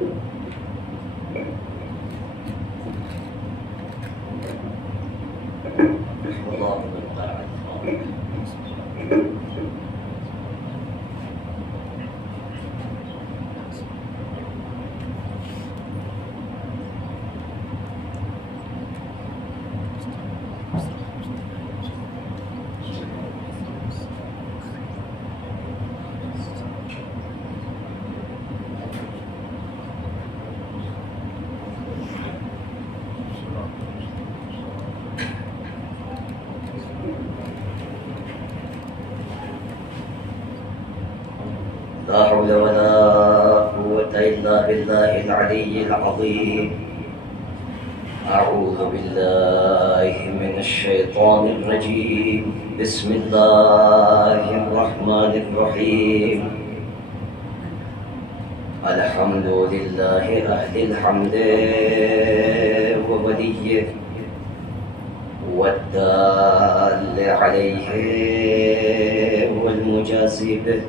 لا حول ولا قوة إلا بالله العلي العظيم. أعوذ بالله من الشيطان الرجيم. بسم الله الرحمن الرحيم. الحمد لله أهل الحمد ووليه والدال عليه والمجازي به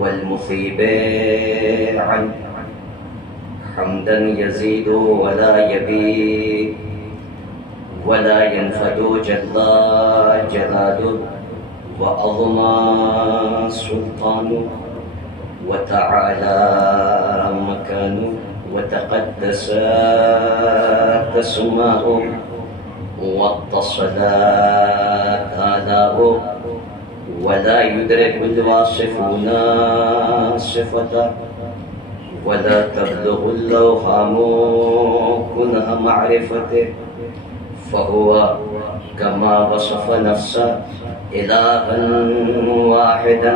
والمصيب عنه، حمدا يزيد ولا يبيد ولا ينفد جل جلاله وعظم سلطانه وتعالى مكانه وتقدس سماؤه واتصلت آلاؤه ولا يدرك الواصفون صفته ولا تبلغ الأوهام كنه معرفته، فهو كما وصف نفسه إلها واحدا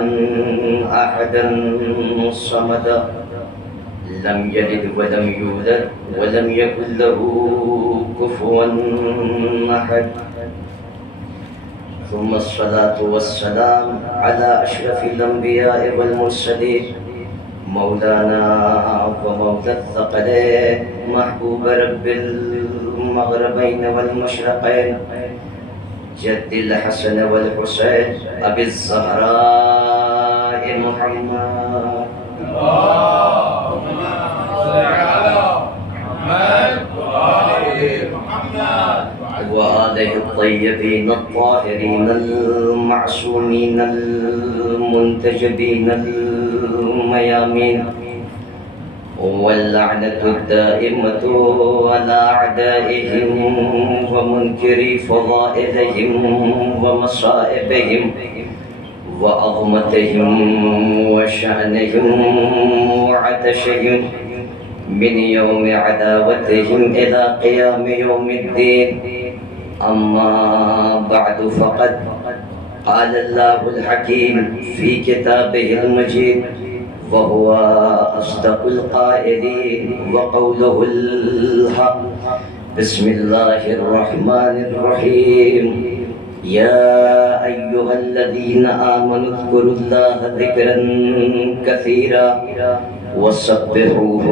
أحدا صمدا لم يلد ولم يولد ولم يكن له كفوا أحد. ثم الصلاة والسلام على أشرف الأنبياء والمرسلين مولانا ومولى الثقلين محبوب رب المغربين والمشرقين جد الحسن والحسين أبي الزهراء محمد. اللهم صل على محمد وآل محمد وآله الطيبين الطاهرين المعصومين المنتجبين الميامين، واللعنة الدائمة على أعدائهم ومنكري فضائلهم ومصائبهم وعظمتهم وشأنهم وعطشهم من يوم عداوتهم إلى قيام يوم الدين. أما بعد، فقد قال الله الحكيم في كتابه المجيد وهو أصدق القائلين وقوله الحق. بسم الله الرحمن الرحيم. يا أيها الذين آمنوا اذكروا الله ذكرا كثيرا وسبحوه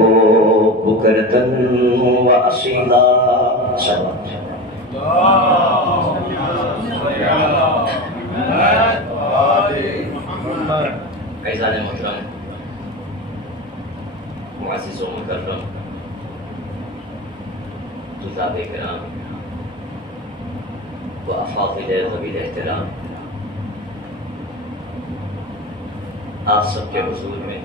بكرة وأصيلا. اللهم صل على محمد وآل محمد. عزیزان محترم، معزز و مکرم، طلاب کرام و افاضل ذوی الاحترام، آپ سب کے حضور میں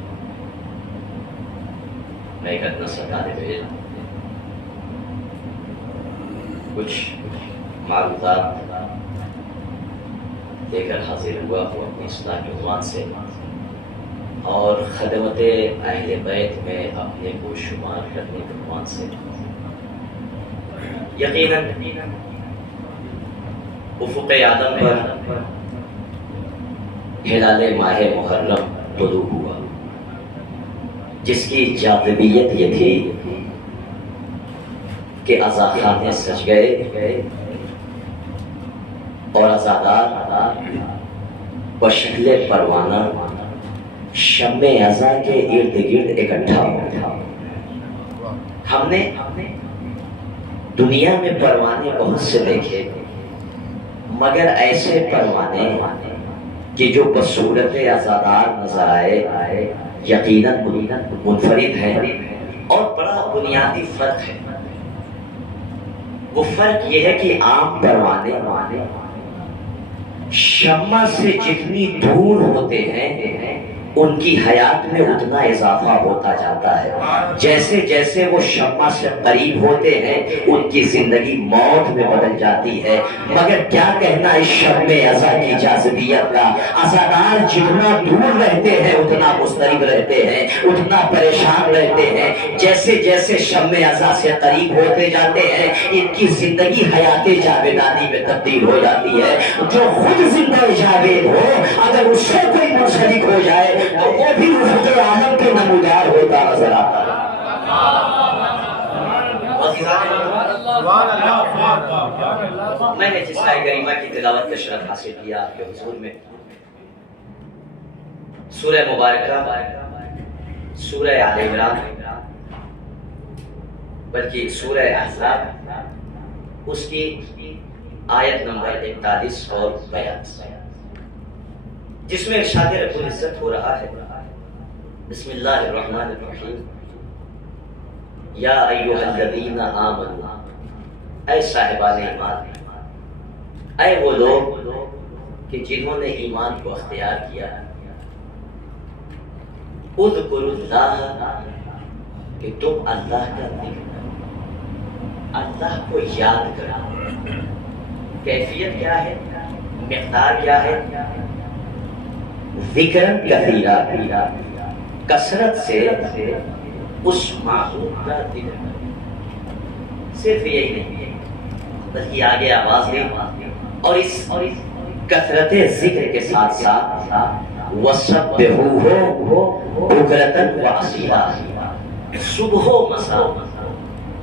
میں ایک ادنا سا طالب علم کچھ معلومات دے کر حاضر ہوا ہوں اپنی اصلاح کے عنوان سے، اور خدمت اہل بیت میں اپنے کو شمار کرنے کے عنوان سے. یقیناً افق عالم پر ہلال ماہ محرم طلوع ہوا، جس کی جاذبیت یہ تھی کہ عزاخانے سج گئے اور عزادار بشکل پروانہ شمع عزا کے ارد گرد اکٹھا ہو گیا. ہم نے دنیا میں پروانے بہت سے دیکھے، مگر ایسے پروانے کہ جو بصورت عزادار نظر آئے یقیناً منفرد ہے، اور بڑا بنیادی فرق ہے۔ وہ فرق یہ ہے کہ عام پروانے شمع سے جتنی دور ہوتے ہیں ان کی حیات میں اتنا اضافہ ہوتا جاتا ہے، جیسے جیسے وہ شمع سے قریب ہوتے ہیں ان کی زندگی موت میں بدل جاتی ہے۔ مگر کیا کہنا اس شمع عزا کی جاذبیت کا، عزادار جتنا دور رہتے ہیں اتنا مضطرب رہتے ہیں، اتنا پریشان رہتے ہیں۔ جیسے جیسے شمع عزا سے قریب ہوتے جاتے ہیں ان کی زندگی حیات جاویدانی میں تبدیل ہو جاتی ہے۔ جو خود زندہ جاوید ہو اگر اس سے کوئی منسلک ہو جائے تو وہ بھی افق عالم کے نمودار ہوتا نظر آتا ہے۔ میں نے جس آیت کریمہ کی تلاوت کا شرف حاصل کیا آپ کے حضور میں، سورہ مبارکہ سورہ آل عمران بلکہ سورہ احزاب، اس کی آیت نمبر 41 اور 42، جس میں ارشاد رب العزت ہو رہا ہے، بسم اللہ الرحمن الرحیم، یا ایھا الذین آمنوا، اے صاحبان ایمان، اے وہ لوگ کہ جنہوں نے ایمان کو اختیار کیا، اذکروا اللہ، کہ تم اللہ کا ذکر کرو، اللہ کو یاد کرو۔ کیفیت کیا ہے، مقدار کیا ہے؟ ذکر کثیرا، کثرت سے اس معبود کا ذکر کرو۔ صرف یہی نہیں بلکہ آگے آواز دے، اور اس کثرت ذکر کے ساتھ ساتھ وَسَبِّحُوهُ بُكْرَةً وَعَشِيًّا، صبح و مساء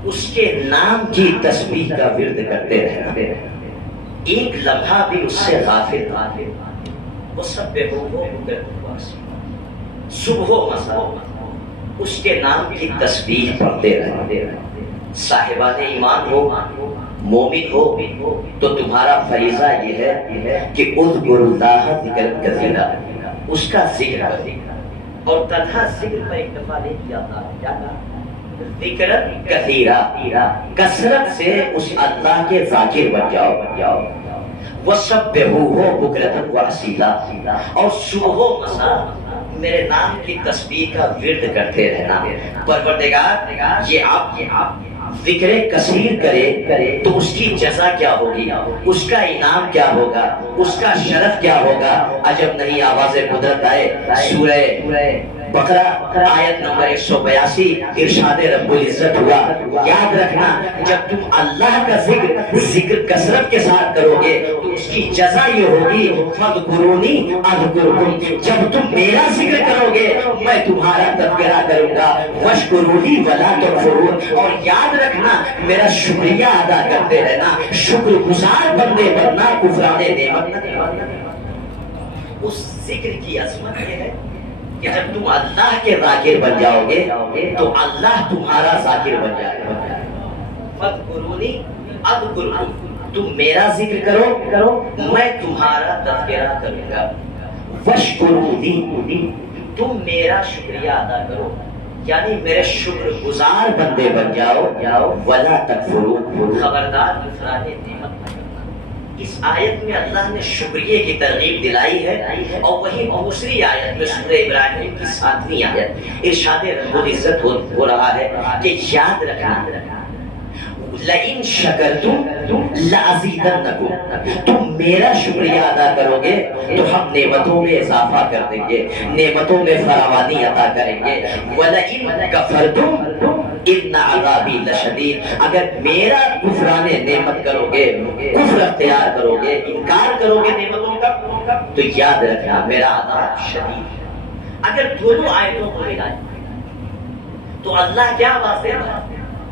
اس کے نام کی تسبیح کا ورد کرتے رہنا، ایک لمحہ بھی اس سے غافل نہ۔ وَسَبِّحُوهُ بُكْرَةً وَعَشِيًّا، صبح و مساء اس کے نام کی تسبیح پڑھتے رہنا۔ صاحبان ایمان ہو، مومن ہو، تو تمہارا فریضہ یہ ہے کہ اذکروا اللہ ذکر کثیرا، اس کا ذکر کرو، اور تنہا ذکر پر اکتفا نہیں کیا تھا، ذکر کثیرا، کثرت سے اس اللہ کے ذاکر بن جاؤ۔ وَسَبِّحُوهُ بُكْرَةً وَأَصِيلًا، اور صبح و مساء میرے نام کی تسبیح کا ورد کرتے رہنا۔ پروردگار یہ آپ ذکر کثیر کرے تو اس کی جزا کیا ہوگی، اس کا انعام کیا ہوگا، اس کا شرف کیا ہوگا؟ عجب نہیں آواز قدرت آئے۔ سورہ بقرہ آیت نمبر 182 ارشاد رب العزت ہوا، یاد رکھنا جب تم اللہ کا ذکر کثرت کے ساتھ کرو گے تو اس کی جزا یہ ہوگی فاذکرونی اذکرکم، جب تم میرا ذکر کرو گے میں تمہارا تذکرہ کروں گا، واشکرونی ولا تکفرون، اور یاد رکھنا میرا شکریہ ادا کرتے رہنا، شکر گزار بندے بننا، کفران نعمت نہ بننا۔ اس ذکر کی عظمت یہ ہے کہ جب تم اللہ کے ذاکر بن جاؤ گے تو اللہ تمہارا ذاکر بن جائے گا۔ فاذکرونی اذکرکم، تم میرا ذکر کرو میں تمہارا تذکرہ کروں گا۔ واشکرونی، تم میرا شکریہ ادا کرو، یعنی میرے شکر گزار بندے بن جاؤ۔ ولا تکفرون، خبردار کفران نعمت نہ کرنا۔ اس آیت میں اللہ نے شکریہ کی ترغیب دلائی ہے، اور وہی دوسری آیت میں سورہ ابراہیم کی 7ویں آیت ارشاد رب العزت ہو رہا ہے کہ یاد رکھنا لئن شکرتم لازیدنکم، تم میرا شکریہ ادا کرو گے تو ہم نعمتوں میں اضافہ کر دیں گے، نعمتوں میں فراوانی عطا کریں گے۔ ولئن کفرتم ان عذابی لشدید، اگر میرا کفران نعمت کرو گے، کفر اختیار کرو گے، انکار کرو گے نعمتوں کا، تو یاد رکھنا میرا عذاب شدید ہے۔ اگر دونوں آیتوں کو ملائیں تو اللہ کیا واضح ہے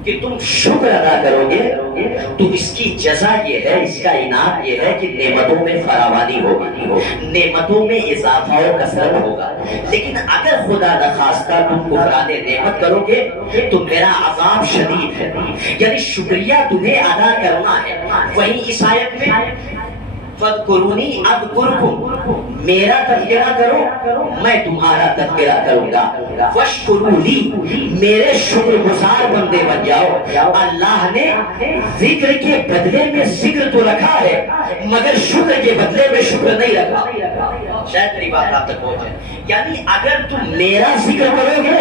کہ تم شکر ادا کرو گے تو اس کی جزا یہ ہے، اس کا انعام یہ ہے کہ نعمتوں میں فراوانی ہوگی، نعمتوں میں اضافہ و کثرت ہوگا۔ لیکن اگر خدا نخواستہ تم کفران نعمت کرو گے تو میرا عذاب شدید ہے، یعنی شکریہ تمہیں ادا کرنا ہے۔ وہیں اس آیت میں فَاذْكُرُونِي أَذْكُرْكُمْ، میرا تذکرہ کرو میں تمہارا تذکرہ کروں گا. وَاشْكُرُوا لِي، میرے شکر گزار بندے بن جاؤ. اللہ نے ذکر کے بدلے میں ذکر تو رکھا ہے مگر شکر کے بدلے میں شکر نہیں رکھا. شاید میری بات آپ تک پہنچے. یعنی اگر تم میرا ذکر کرو گے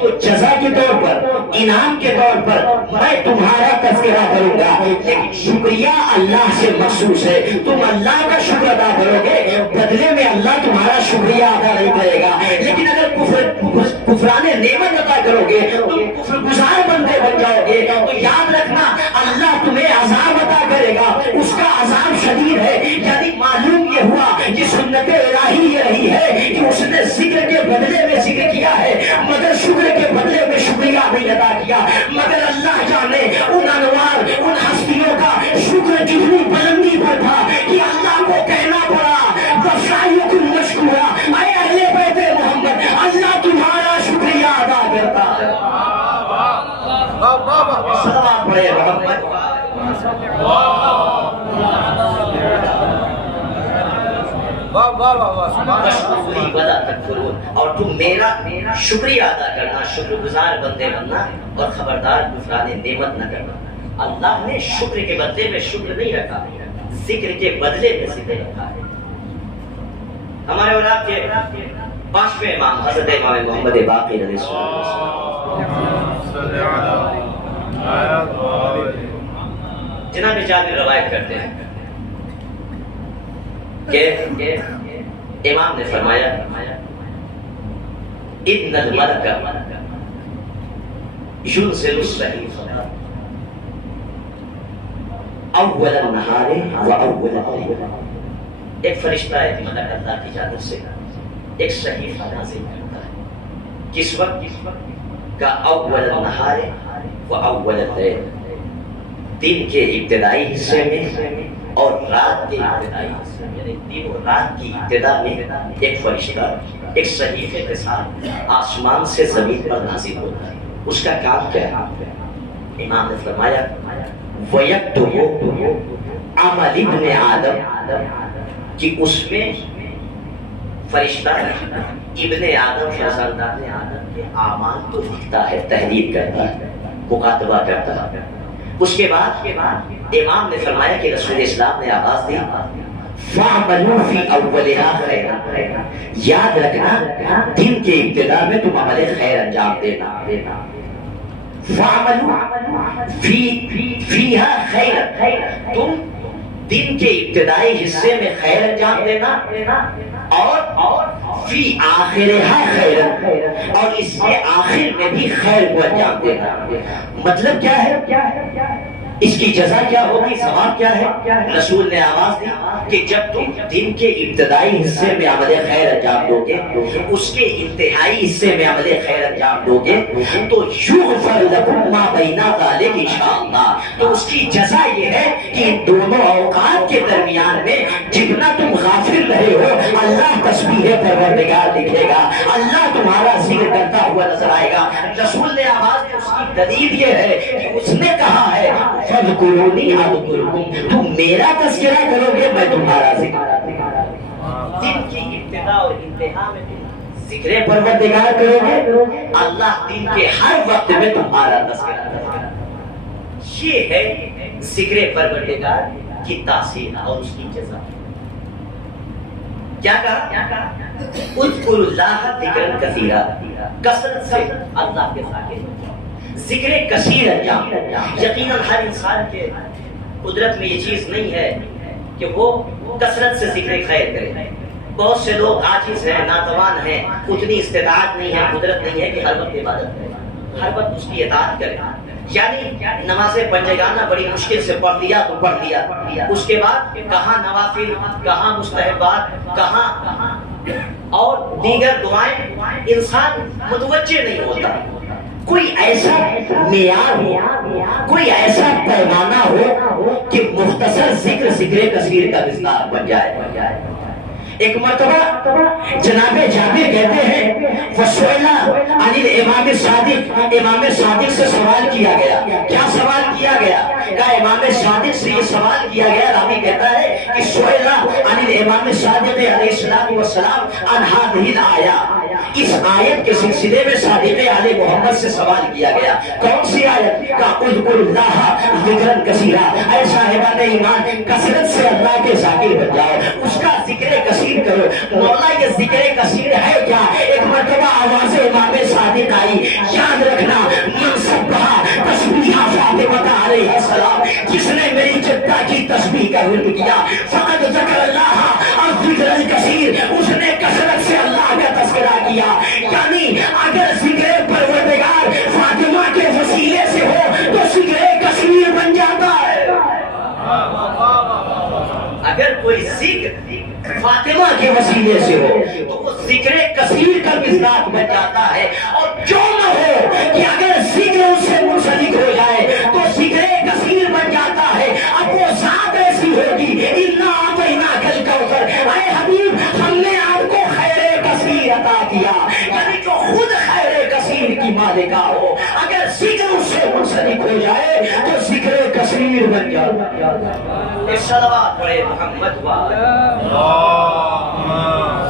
تو جزا کے طور پر، انعام کے طور پر میں تمہارا تذکرہ کروں گا، لیکن شکریہ اللہ سے مخصوص ہے. تم اللہ کا شکر ادا کرو گے، بدلے میں اللہ تمہارا شکریہ ادا نہیں کرے گا. لیکن اگر کفران نعمت ادا کرو گے، تم کفر گزار بندے بن جاؤ گے، تو یاد رکھنا اللہ تمہیں عذاب عطا کرے گا. اس کا عذاب شدید ہے. یعنی معلوم یہ ہوا کہ سنت الہی یہ رہی ہے کہ اس نے ذکر کے بدلے میں ذکر کیا ہے مگر شکر کے بدلے میں شکریہ نہیں ادا کیا. مگر اللہ جانے ان انوار، ان ہستیوں کا شکر کتنی بلندی پر تھا کہ اللہ کو کہنا پڑا وَفَعَلْيَكُمْ مَشْكُورًا، اے اہل بیت محمد اللہ تمہارا شکریہ ادا کرتا ہے. صلوات پڑھے محمد. اور تم میرا شکریہ ادا کرنا، شکر گزار بندے بننا، اور خبردار کفران نعمت نہ کرنا. اللہ نے شکر کے بدلے میں شکر نہیں رکھا، ذکر کے بدلے میں ذکر رکھا ہے. ہمارے اولاد کے 5ویں امام حضرت امام محمد باقر علیہ جناب جابر روایت کرتے ہیں کہ امام نے فرمایا ان الملک ينزل الصحيفة اول النہار و اول الليل. ایک فرشتہ ہے کہ ملک اللہ کی جانب سے ایک صحیفہ نازل کرتا ہے. کس وقت کا اول النہار و اول الليل، دن کے ابتدائی حصے میں اور رات کے ابتدائی حصے میں، یعنی دن اور رات کی ابتدا میں ایک فرشتہ ایک صحیفے کے ساتھ آسمان سے زمین پر نازل ہوتا ہے. اس کا کام کیا ہے؟ امام نے فرمایا وَيَكْتُبُ عَمَلِ ابْنِ آدم، کہ اس میں فرشتہ ابن آدم فرزندان آدم کے اعمال کو لکھتا ہے، تحریر کرتا ہے، مکاتبہ کرتا ہے. اس کے بعد امام نے فرمایا کہ رسول اسلام نے آواز دی فَعْمَلُوا فِي أَوَّلِهَا خَيْرًا، یاد رکھنا دن کے ابتدا میں تم عمل خیر انجام دینا. فَعْمَلُوا فِيهَا خَيْرًا، تم دن کے ابتدائی حصے میں خیر انجام دینا، اور فی آخرہا خیرًا، اور اس کے آخر میں بھی خیر کو انجام دینا. مطلب کیا ہے؟ اس کی جزا کیا ہوگی، ثواب کیا ہے؟ رسول نے آواز دی کہ جب تم دن کے ابتدائی حصے میں عمل خیر انجام دو گے، اس کے انتہائی حصے میں عمل خیر انجام دو گے، تو یغفر لکم ما بین ذلک انشاءاللہ. تو اس کی جزا یہ ہے کہ ان دونوں اوقات کے درمیان میں جتنا تم غافل رہے ہو اللہ تسبیح پروردگار لکھے گا، اللہ تمہارا ذکر کرتا ہوا نظر آئے گا. رسول نے آواز دی، اس کی دلیل یہ ہے کہ اس نے کہا ہے فَاذْكُرُونِي أَذْكُرْكُمْ، تم میرا تذکرہ کرو گے میں تمہارا ذکر. دن کی ابتدا اور انتہا میں ذکر پروردگار کرو گے، اللہ دن کے ہر وقت میں تمہارا تذکرہ کرے گا. یہ ہے ذکر پروردگار کی تاثیر اور اس کی جزا. کیا کہا؟ اذکروا اللہ ذکرا کثیرا، کثرت سے اللہ کے ذاکر ذکر کثیر انجام. یقیناً ہر انسان کے قدرت میں یہ چیز نہیں ہے کہ وہ کثرت سے ذکر خیر کرے. بہت سے لوگ عاجز ہیں، ناتوان ہیں، اتنی استطاعت نہیں ہے، قدرت نہیں ہے کہ ہر وقت عبادت کرے، ہر وقت اس کی اطاعت کرے. یعنی نماز پنجگانہ بڑی مشکل سے پڑھ لیا تو پڑھ لیا، اس کے بعد کہاں نوافل، کہاں مستحبات، کہاں اور دیگر دعائیں، انسان متوجہ نہیں ہوتا. کوئی ایسا معیار ہو، کوئی ایسا پیمانہ ہو کہ مختصر ذکر کثیر کا مقدار بن جائے. ایک مرتبہ جناب جابر کہتے ہیں فسئل عن الامام صادق، امام صادق سے سوال کیا گیا. کیا سوال کیا گیا؟ کہا امام صادق سے یہ سوال کیا گیا، راوی کہتا ہے کہ سئل عن الامام صادق علیہ السلام عن هذه الآیہ، اس آیت کے سلسلے میں صادق علیہ محمد سے سوال کیا گیا۔ کون سی آیت؟ کہا اذکر اللہ ذکرا کثیرا، اے صاحبان ایمان کثرت سے اللہ کے ذاکر بن جاؤ، اس کا ذکر کثیر کرو۔ مولا یہ ذکر کثیر ہے کیا؟ ایک مرتبہ آواز امام صادق آئی، یاد رکھنا من سبحا تسبیح فاطمہ علیہ السلام، جس نے میری جدہ کی تسبیح کا ورد کیا، فقد ذکر اللہ اور ذکر الکثیر، اس نے کثرت سے اللہ کا تذکرہ کیا۔ یعنی اگر ذکر پروردگار فاطمہ کے وسیلے سے ہو تو ذکر کثیر بن جاتا ہے۔ اگر کوئی ذکر فاطمہ کے وسیلے سے ہو تو وہ ذکر کثیر کا مصداق بن جاتا ہے، اور جو نہ ہو کہ اگر ذکر اس سے منسلک ہو جائے تو ذکر کثیر بن جاتا ہے۔ اب وہ ذات ایسی ہوگی، اِنَّا أَعْطَيْنَاكَ الْكَوْثَرَ، اے حبیب ہم نے آپ کو خیر کثیر عطا کیا، یعنی جو خود خیر کثیر کی مالکہ ہو، اگر ذکر اس سے منسلک ہو جائے تو ذکر کثیر بن جاتا ہے۔ صلوات پڑھے محمد والے۔ اللهم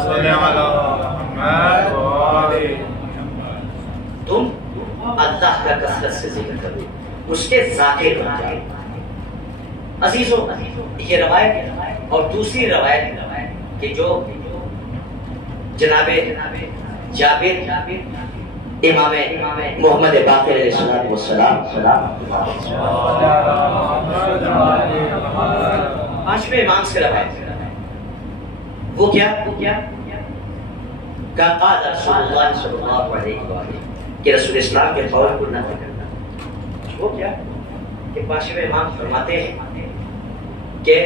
صل على محمد وآل محمد۔ تم اللہ کا کثرت سے ذکر کرو، اس کے ذاکر بن جاؤ۔ عزیزوں یہ روایت اور دوسری روایت کہ جو جناب جابر امام محمد باقر علیہ السلام پانچویں امام سے روایت، وہ کیا کہ قال رسول اللہ صلی اللہ علیہ وآلہ، کہ رسول اسلام کے قول کو نقل کرنا۔ وہ کیا کہ پانچویں امام فرماتے ہیں کہ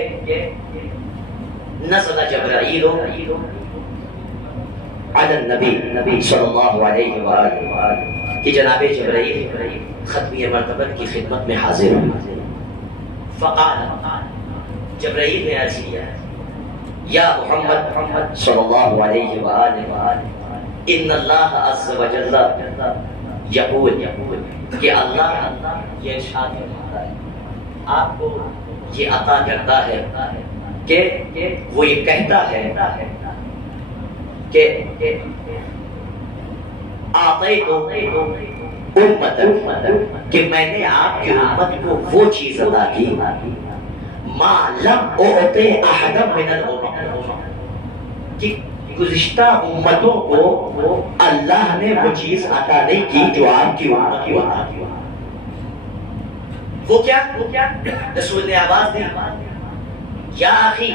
نزل جبرائیل علی النبی صلی اللہ علیہ وآلہ، کہ جناب جبرائیل ختمی مرتبت کی خدمت میں حاضر ہوئے۔ فقال، جبرائیل نے عرض کیا، یا محمد صلی اللہ علیہ وآلہ، ان اللہ عز وجل یقول، کہ اللہ یہ ارشاد فرماتا ہے، آپ کو یہ عطا کرتا ہے کہ وہ یہ کہتا ہے کہ آتیت امت، کہ میں نے آپ کی امت کو وہ چیز عطا کی ما لم اعطی احد من الامم، کہ گزشتہ امتوں کو اللہ نے وہ چیز عطا نہیں کی جو آپ کی امت کو عطا کی۔ وہ کیا؟ رسول نے آواز دی، یا اخی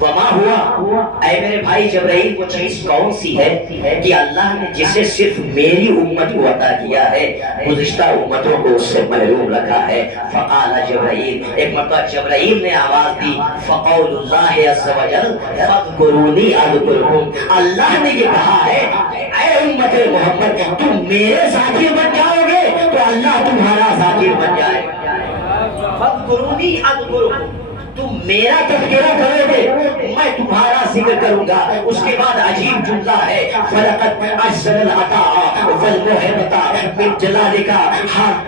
وما ہوا، اے میرے بھائی جبرائیل وہ چیز کون سی ہے کہ اللہ نے جسے صرف میری امت کو عطا کیا ہے، گزشتہ امتوں کو اس سے محروم رکھا ہے۔ فقال جبرائیل، ایک مرتبہ جبرائیل نے آواز دی، فقول اللہ عز وجل فاذکرونی اذکرکم، اللہ نے یہ کہا ہے اے امت محمد تم میرے ذاکر بن جاؤ گے تو اللہ تمہارا ذاکر بن جائے گا۔ فاذکرونی اذکرکم، تم میرا تذکرہ کرو گے میں تمہارا ذکر کروں گا۔ اس کے بعد عجیب جملہ ہے، فَلَقَدْ أَحْسَنَ الْعَطَاءَ وَالْمُوهِبَةَ مِنْ جَلَالِكَ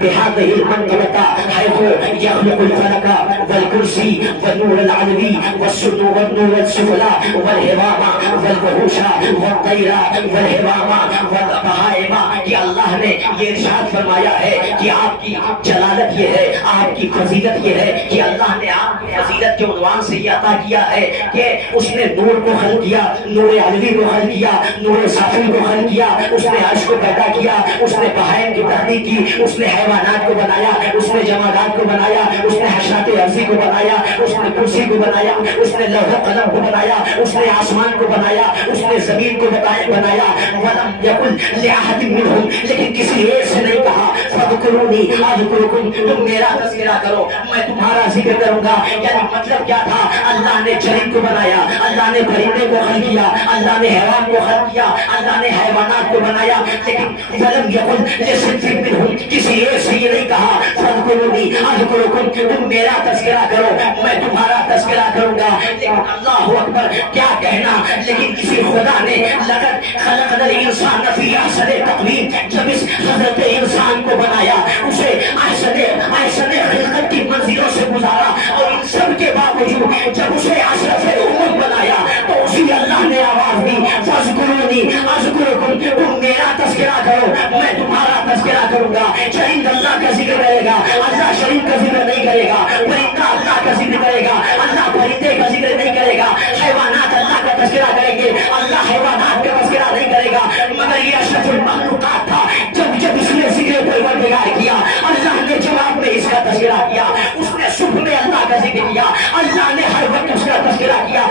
بِهَذِهِ الْمَنْقَبَةِ حَيْثُ يَخْلُقُ الْفَلَكَ وَالْكُرْسِيَّ وَالنُّورَ الْعَلْوِيَّ وَالنُّورَ السُّفْلَى وَالْهِمَامَ وَالْوَحُوشَ وَالطَّيْرَ وَالْهِمَامَ وَالْبَهَائِمَ، کہ اللہ نے یہ ارشاد فرمایا ہے کہ آپ کی جلالت یہ ہے، آپ کی فضیلت یہ ہے کہ اللہ نے آپ کی فضیلت کے عنوان سے یہ عطا کیا ہے کہ اس نے نور کو خلق کیا، نور علوی کو خلق کیا، نور صافی کو خلق کیا، اس نے عرش کو پیدا کیا، اس نے بہائم کی تخلیق کی، اس نے حیوانات کو بنایا، اس نے جمادات کو بنایا، اس نے حشرات ارضی کو بنایا، اس نے کرسی کو بنایا، اس نے لوح و قلم کو بنایا، اس نے آسمان کو بنایا، اس نے زمین کو بنایا۔ ولم یکن لأحد منہم، لیکن کسی ایک سے نہیں کہا فاذکرونی اذکرکم، تم میرا تذکرہ کرو میں تمہارا ذکر کروں گا۔ یعنی مطلب کیا تھا؟ اللہ نے جرید کو بنایا، اللہ نے پرندے کو خلق کیا، اللہ نے حیوان کو خلق کیا، اللہ نے حیوانات کو بنایا، لیکن ولم یکن لصنف منہم، کسی ایک سے یہ نہیں کہا فاذکرونی اذکرکم، تم میرا تذکرہ کرو میں تمہارا تذکرہ کروں گا۔ لیکن اللہ اکبر کیا کہنا، لیکن کسی خدا نے لقد خلقنا الانسان فی احسن تقویم، جب اس حضرت انسان کو بنایا، اسے احسن خلقت کی باوجود جب اسے اشرف الامم بنایا تو اسی اللہ نے آواز دی فاذکرونی اذکرکم، تم میرا تذکرہ کرو میں تمہارا تذکرہ کروں گا۔ چرند اللہ کا ذکر کرے گا، اللہ شریف کا ذکر نہیں کرے گا، پرندہ اللہ کا ذکر کرے گا، اللہ پرندے کا ذکر نہیں کرے گا، حیوانات اللہ کا تذکرہ کریں گے، اللہ حیوانات کا تذکرہ نہیں کرے گا۔ مگر یہ اشرف المخلوقات تھا، جب اس نے ذکر پروردگار کیا اللہ نے جواب میں اس کا تذکرہ کیا، اس نے صبح میں اللہ کا ذکر کیا، اللہ نے ہر وقت اس کا تذکرہ کیا۔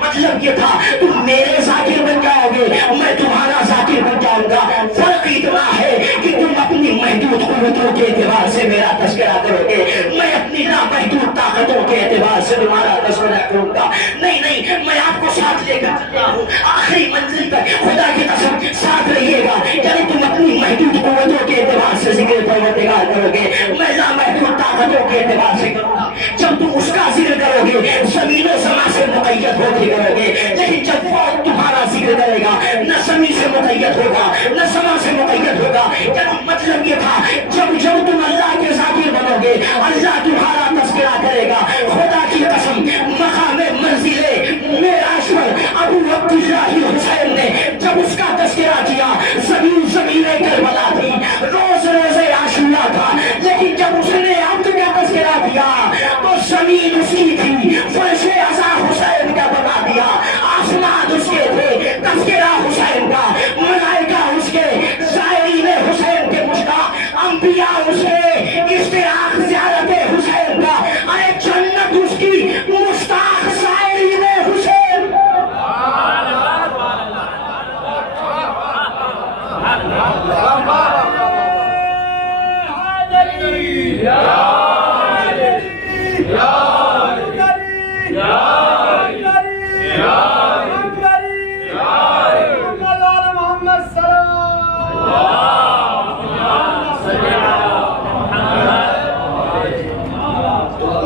مطلب یہ تھا تم میرے ذاکر بن جاؤ گے میں تمہارا ذاکر بن جاؤں گا۔ فرق اتنا ہے کہ تم اپنی محدود قوتوں کے اعتبار سے میرا تذکرہ کرو گے، میں اپنی نامحدود طاقتوں کے اعتبار سے تمہارا تذکرہ کروں گا۔ نہیں میں آپ کو ساتھ لے کر چلتا ہوں آخری منزل تک، خدا کی قسم ساتھ رہیے گا۔ یعنی تم اپنی محدود قوتوں کے اعتبار سے ذکر پروردگار کرو گے، میں لامحدود طاقتوں کے اعتبار سے کروں گا۔ جب تم اس کا ذکر کرو گے زمین و سما سے مقید ہو کے کرو گے، لیکن جب وہ تمہارا ذکر کرے گا نہ زمین سے مقید ہوگا نہ سما سے مقید ہوگا۔ یعنی مطلب یہ تھا جب تم اللہ کے ذاکر بنو گے اللہ تمہارا تذکرہ کرے گا۔ خدا کی قسم مقام منزل معراج پر ابو عبداللہ حسین نے جب اس کا تذکرہ کیا، زمین کربلا تھی، روز عاشورہ تھا، لیکن جب اس نے عبد کا تذکرہ کیا تو زمین اس کی تھی، فرش عزا حسین کا بنا دیا، آسمان اس کے تھے، تذکرہ حسین کا، ملائکہ اس کے، زائرین حسین کے مشتاق، انبیاء اس کے، اشتیاق زیارت حسین کا، ارے جنت اس کی مشتاق زائرین حسین۔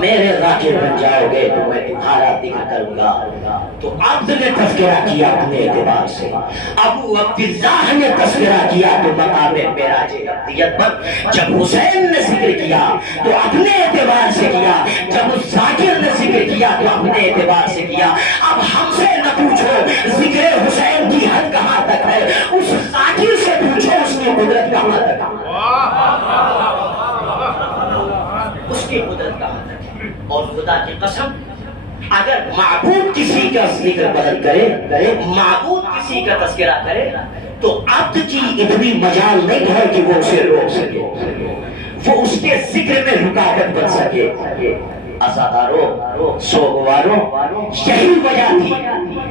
میرے ذاکر بن جاؤ گے تو میں تمہارا ذکر کروں گا۔ تو عبد نے تذکرہ کیا اپنے اعتبار سے، ابو عبداللہ نے تذکرہ کیا تو مقام معراج عبدیت پر، جب حسین نے ذکر کیا تو اپنے اعتبار سے کیا، جب اس ذاکر نے ذکر کیا تو اپنے اعتبار سے کیا۔ اب ہم سے نہ پوچھو ذکر حسین کی حد کہاں تک ہے، اس ذاکر سے پوچھو اس کی قدرت کہاں تک ہے، اس کی قدرت کہاں تک ہے۔ اور خدا کی قسم اگر معبود کسی کا ذکر بدل کرے، معبود کسی کا تذکرہ کرے تو عبد کی اتنی مجال نہیں ہے کہ وہ اسے روک سکے، وہ اس کے ذکر میں رکاوٹ بن سکے۔ عزاداروں، سوگواروں، یہی وجہ تھی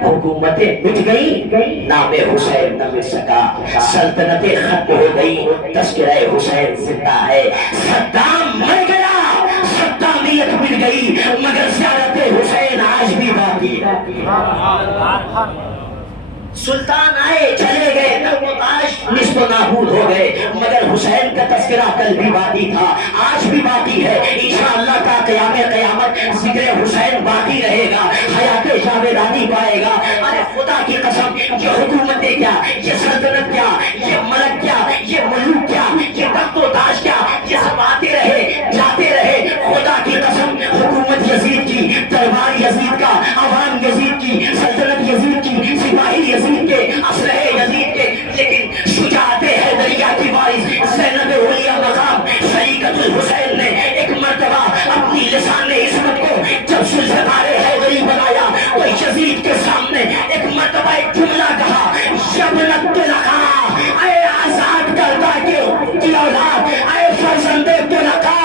حکومتیں مٹ گئی، نام حسین نہ مٹ سکا، سلطنتیں ختم ہو گئی، تذکرہ حسین زندہ ہے۔ صدام مر گیا، صدامیت مٹ گئی، مگر زیارت حسین آج بھی باقی ہے۔ سلطان آئے چلے گئے، تاج نصف و نابود ہو گئے، مگر حسین کا تذکرہ کل بھی باقی تھا، آج بھی باقی ہے۔ انشاءاللہ تا قیام قیامت ذکر حسین باقی رہے گا، حیات جاویدانی پائے گا۔ ارے خدا کی قسم یہ حکومتیں کیا، یہ سلطنت کیا، یہ ملک کیا، یہ ملوک کیا، یہ تخت و تاج کیا، یہ سب آتے رہے جاتے رہے۔ خدا کی قسم حکومت یزید کی، دربار یزید کا، عوام یزید کی، سلطنت یزید کی، سپاہی یزید کے، اسلحے یزید کے، لیکن شجاعت حیدریہ کی وارث زینب اولیاء مقام شریکت الحسین نے ایک مرتبہ اپنی لسان عصمت کو جب سلطنت حیدری بنایا تو یزید کے سامنے ایک مرتبہ ایک جملہ کہا، یبنت طلقاء، اے آزاد کردہ کی اولاد، اے فرزند طلقاء،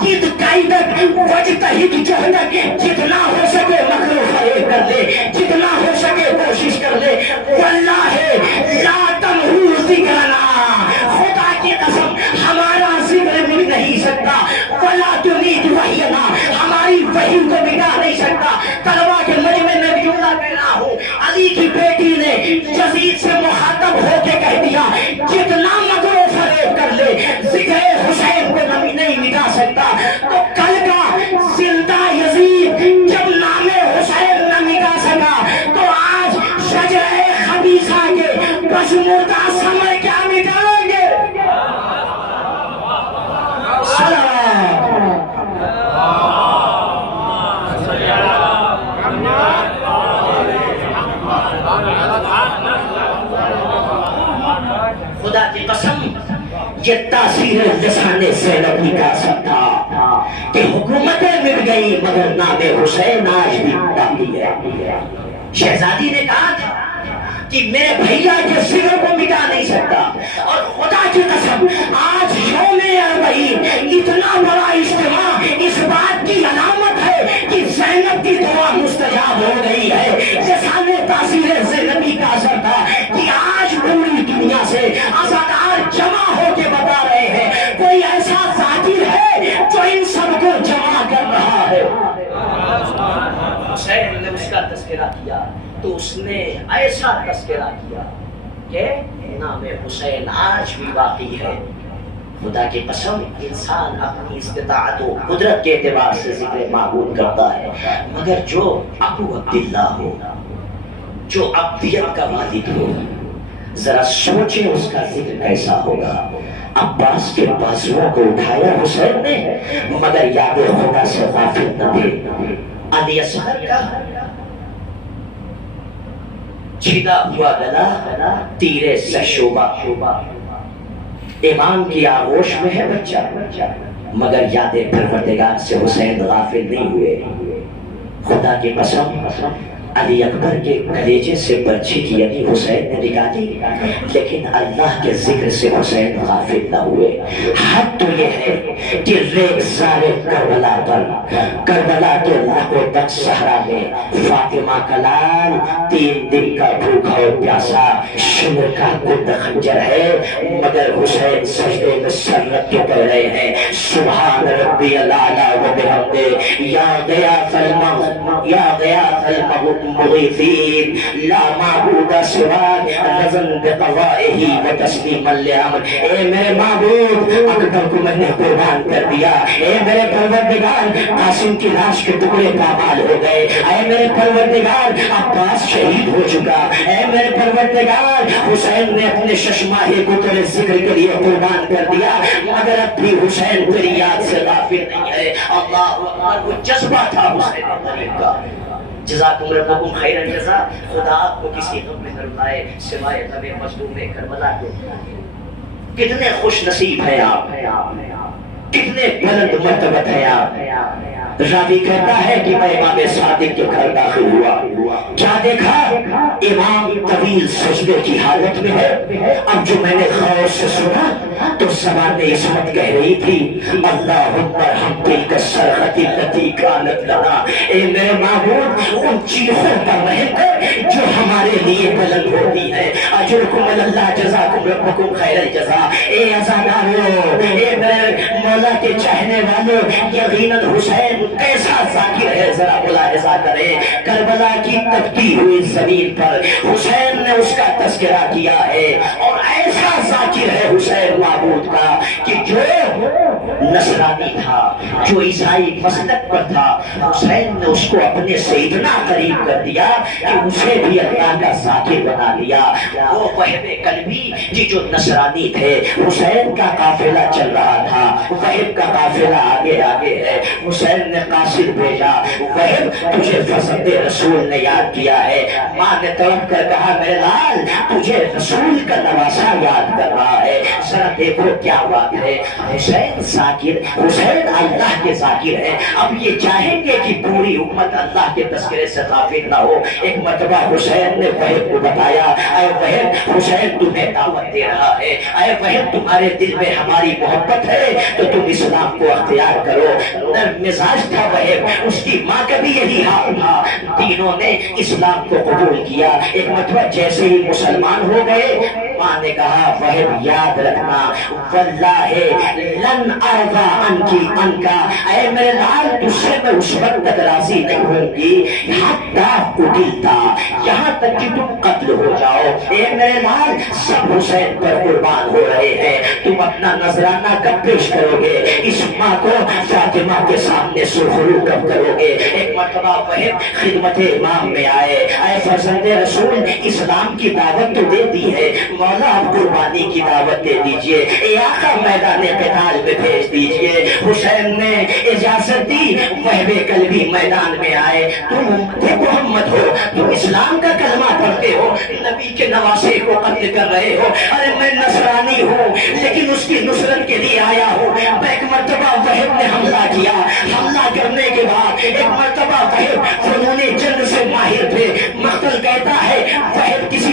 جد قیدت وجتہد جہدک، جتنا ہو سکے مکر و فریب کر لے، جتنا ہو سکے کوشش کر لے، واللہ لا تمحو ذکرنا، خدا کی قسم ہمارا ذکر مٹ نہیں سکتا، ولا تمید وحینا، ہماری وحی کو مٹا نہیں سکتا۔ طلبہ کے مجمع میں بھی جملہ کہہ رہا ہوں، علی کی بیٹی نے یزید سے مخاطب ہو کے کہہ دیا جتنا مکر و فریب کر لے ذکر حسین کو نہیں مٹا سکتا۔ تو کل کا زندہ یزید جب نام حسین نہ مٹا سکا تو آج شجرہ خبیثہ کے بشمردہ سمر کیا مٹائیں گے؟ سلام خدا کی قسم یہ تاثیر لسان زینبی کا اثر تھا کہ حکومتیں مل گئی مگر نام حسین آج بھی باقی ہے۔ شہزادی نے کہا تھا کہ میرے بھیا کے سروں کو مٹا نہیں سکتا، اور خدا کی قسم آج یوم اربعین اتنا بڑا اجتماع اس بات کی علامت ہے کہ زینب کی دعا مستجاب ہو گئی ہے۔ لسان تاثیر زینبی کا اثر تھا کہ آج پوری دنیا سے عزادار جمع ہو کے بتا رہے ہیں کوئی ایسا ذاکر ہے جو ان سب کو جمع کر رہا ہے۔ حسین نے اس کا تذکرہ کیا تو اس نے ایسا تذکرہ کیا کہ نام حسین آج بھی باقی ہے۔ خدا کی قسم انسان اپنی استطاعت و قدرت کے اعتبار سے ذکر معبود کرتا ہے، مگر جو ابو عبداللہ ہو، جو عبدیت کا والد ہو، ذرا سوچیں اس کا ذکر کیسا ہوگا۔ عباس کے بازوؤں کو اٹھایا حسین نے مگر یاد خدا سے غافل نہ تھے۔ علی اصغر کا چھدا ہوا گلا تیرے سے شعبہ، ایمان کی آغوش میں ہے بچہ مگر یاد پروردگار سے حسین غافل نہیں ہوئے۔ خدا کی قسم علی اکبر کے کلیجے سے برچھی کی یعنی حسین نے نکالی لیکن اللہ کے ذکر سے حسین غافل نہ ہوئے۔ حد تو یہ ہے کہ ریگزار کربلا پر، کربلا کے لاکھوں تک صحرا میں فاطمہ کا لال 3 دن کا بھوکا اور پیاسا، شمر کا گرد خنجر ہے مگر حسین سجدے میں سر رکھ کے پڑھ رہے ہیں سبحان ربی الاعلی و بحمدہ یا غیاث المغیثین لا معبود سواک رضا بقضائہ و تسلیما لامر۔ اے میرے معبود اکبر کو میں نے قربان کر دیا، اے میرے پروردگار قاسم کی لاش کے ٹکڑے پامال ہو گئے، اے میرے پروردگار عباس شہید ہو چکا، اے میرے پروردگار حسین نے اپنے ششماہی کو تیرے ذکر کے لیے قربان کر دیا مگر اب بھی حسین تیری یاد سے غافل نہیں ہے۔ اللہ اکبر، وہ جذبہ تھا حسین غریب کا۔ جزاکم ربکم خیر الجزا۔ خدا آپ کو کسی غم میں کرائے سوائے غم مظلوم کربلا کے۔ کتنے خوش نصیب ہیں آپ، کتنے بلند مرتبت ہیں آپ۔ راوی کہتا ہے کہ میں امام صادق کے گھر داخل ہوا، کیا دیکھا؟ امام طویل سجدے کی حالت میں ہے۔ اب جو میں نے غور سے سنا تو زبان عصمت کہہ رہی تھی اللہم ارحم تلک الصرخۃ التی کانت لنا، اے میرے معبود ان چیخوں پر رحم کر جو ہمارے لیے بلند ہوتی ہے۔ اجرکم اللہ جزاکم ربکم خیر الجزا۔ اے عزادارو، اے میرے مولا کے چاہنے والوں، یقیناً حسین کیسا ذاکر ہے ذرا ملاحظہ کریں۔ کربلا کی تپتی ہوئی زمین پر حسین نے اس کا تذکرہ کیا ہے، اور ایسا ذاکر ہے حسین معبود کا کہ جو نصرانی تھا، جو عیسائی مسلک پر تھا، حسین نے اس کو اپنے سے اتنا قریب کر دیا کہ اسے بھی اللہ کا ذاکر بنا لیا۔ وہ وہب قلبی جی جو نصرانی تھے، حسین کا قافلہ چل رہا تھا، وہب کا قافلہ آگے آگے ہے، حسین نے قاصد بھیجا، وہب تجھے فرزند رسول نے یاد کیا ہے۔ ماں نے تڑپ کر کہا میرے لال تجھے رسول کا نواسا یاد کر رہا ہے، ذرا دیکھو کیا بات ہے۔ حسین ذاکر، حسین اللہ کے ذاکر ہے۔ اب یہ چاہیں گے کہ پوری امت اللہ کے تذکرے سے غافل نہ ہو۔ ایک مرتبہ حسین نے وہب کو بتایا اے وہب حسین تمہیں دعوت دے رہا ہے، اے وہب تمہارے دل میں ہماری محبت ہے تو تم اسلام کو اختیار کرو۔ نرم مزاج تھا وہب، اس کی ماں کا بھی یہی حال تھا، تینوں نے اسلام کو قبول کیا۔ ایک مرتبہ جیسے ہی مسلمان ہو گئے ماں نے کہا وہب یاد رکھنا واللہ لن ارضى عنك عنك، اے میرے لال تجھ سے میں اس وقت تک راضی نہیں ہوں گی حتی قتلتا، یہاں تک کہ تم قتل ہو جاؤ۔ اے میرے لال سب حسین پر قربان ہو رہے ہیں، تم اپنا نذرانہ کب پیش کرو گے؟ اس ماں کو فاطمہ کے سامنے سرخرو کب کرو گے؟ ایک مرتبہ وہب خدمت امام میں آئے، اے فرزند رسول اسلام کی دعوت تو دے دی ہے، مولا اب قربانی کی دعوت دے دیجئے، اے آقا میدان قتال میں بھیج دیجئے۔ حسین نے اجازت دی، وہب قلبی میدان میں آئے، تم امت محمد ہو، تم اسلام کا کلمہ پڑھتے ہو، نبی کے نواسے کو قتل کر رہے ہو، ارے میں نصرانی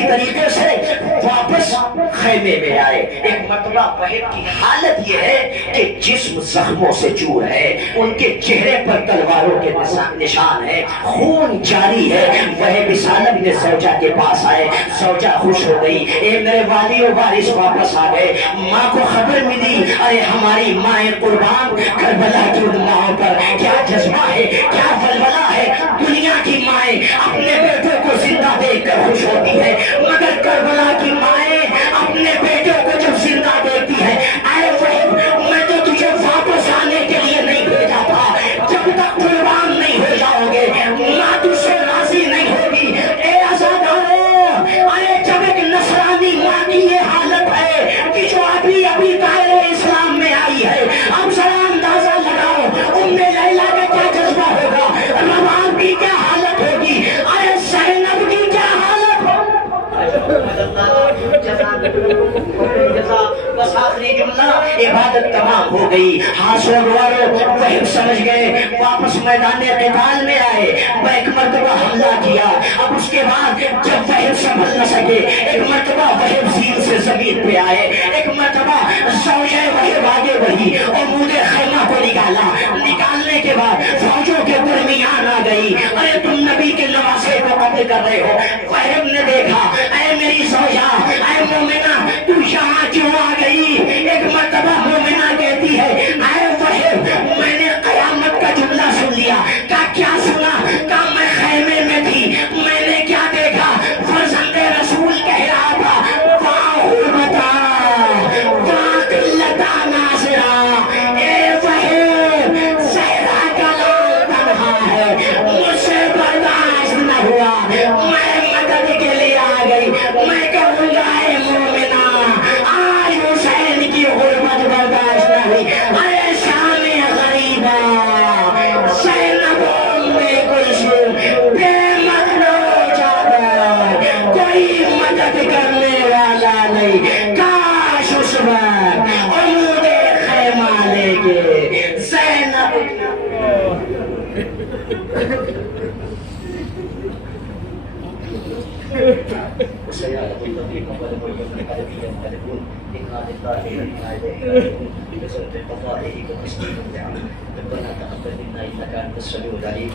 طریقے سے واپس خیمے میں آئے. ایک مرتبہ وحب کی حالت یہ ہے کہ جسم زخموں سے چور ہے, ان کے چہرے پر تلواروں کے نشان ہے, خون جاری ہے. وحب سالم نے زوجہ کے پاس آئے. زوجہ خوش ہو گئی, اے میرے والی و وارث واپس آ گئے. ماں کو خبر ملی, ارے ہماری مائیں قربان, کربلا کی ان ماؤں پر کیا جذبہ ہے, کیا ولولہ ہے. دنیا کی مائیں اپنے بیٹوں کو زندہ دیکھ کر خوش ہوتی ہے, مگر کربلا کی مائیں اپنے بیٹوں کو جب زندہ دیکھتی ہے, اے وحب میں تو تجھے واپس آنے کے لیے نہیں بھیجا تھا, جب تک قربان نہیں ہو جاؤ گے ماں تجھ سے راضی نہیں ہوگی. اے عزادارو, ارے جب ایک نصرانی ماں کی یہ حالت ہے کہ جو ابھی دائرے اسلام میں آئی ہے, اب ذرا اندازہ لگاؤ ام لیلا کا کیا جذبہ ہوگا, رباب کی کیا حالت ہوگی, ارے زینب کی کیا حالت ہوگی. بس آخری جملہ, عبادت تمام ہو گئی. ہاسو روارو وحب سمجھ گئے, واپس میدان قتال میں آئے. ایک مرتبہ حملہ کیا. اب اس کے بعد جب وحب سنبھل نہ سکے, ایک مرتبہ وحب زین سے زمین پہ آئے. ایک مرتبہ زوجہ وحب آگے بڑھی اور مودے خیمہ کو نکالا. نکالنے کے بعد فوجوں کے درمیان آ گئی. ارے تم نبی کے نواسے کو قتل کر رہے ہو. وحب نے دیکھا, اے میری زوجہ, اے مومنہ, تو یہاں کیوں آ گئی. ایک مرتبہ مومنہ کہتی ہے, اے وحب میں نے قیامت کا جملہ سن لیا. کیا سنا؟ میں خیمے میں تھی, میں نے کیا دیکھا, فرزند رسول کہہ رہا تھا, واہ غربتا واہ قلتا ناصرا. اے وحب صحرا کا لال تنہا ہے, مجھ سے برداشت نہ ہوا, میں مدد کے لیے آ گئی. میں کہوں گا اے مومنہ, آج حسین کی غربت برداشت نہ ہوئی. ارے شام غریبا زینب میں کوئی بے مدد چادر, کوئی مدد کرنے والا نہیں. کاش اس وقت عمود خیمہ لے کے زینب ربنا تقبل منا انك انت السميع العليم